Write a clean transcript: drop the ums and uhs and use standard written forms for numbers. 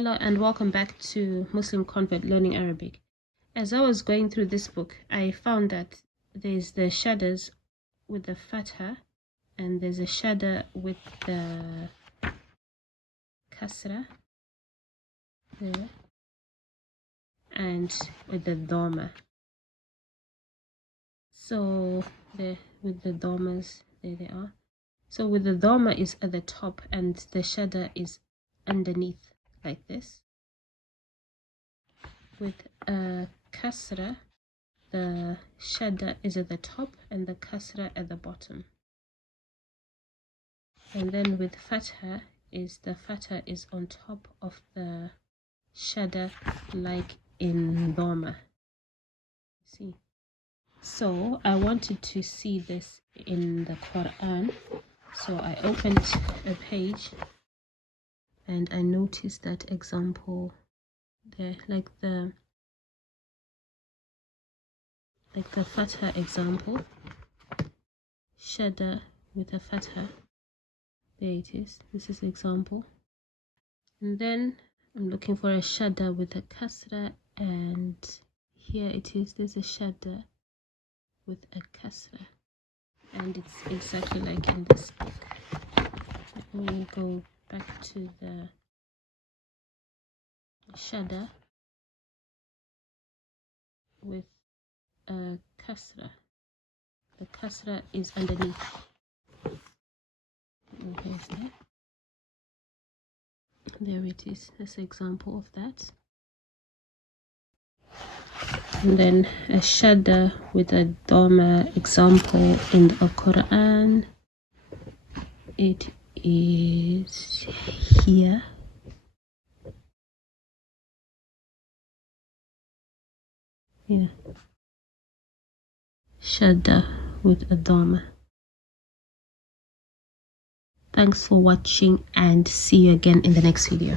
Hello and welcome back to Muslim Convert Learning Arabic. As I was going through this book, I found that there's the shaddahs with the fatha and there's a shaddah with the kasra there and with the dhamma. So with the dhammas, there they are. So with the dhamma is at the top and the shaddah is underneath like this. With a kasra, the shaddah is at the top and the kasra at the bottom. And then with fatha the fatha is on top of the shaddah like in dhamma. See? So I wanted to see this in the Quran. So I opened a page and I noticed that example there, like the fatha example, shaddah with a fatha. There it is. This is the example. And then I'm looking for a shaddah with a kasra, and here it is. There's a shaddah with a kasra, and it's exactly like in this book. Let me go back to the shaddah with a kasra. The kasra is underneath. Here's that. There it is. That's an example of that. And then a shaddah with a dhamma example in the Quran. It is here. Yeah. Shaddah with a dhamma. Thanks for watching and see you again in the next video.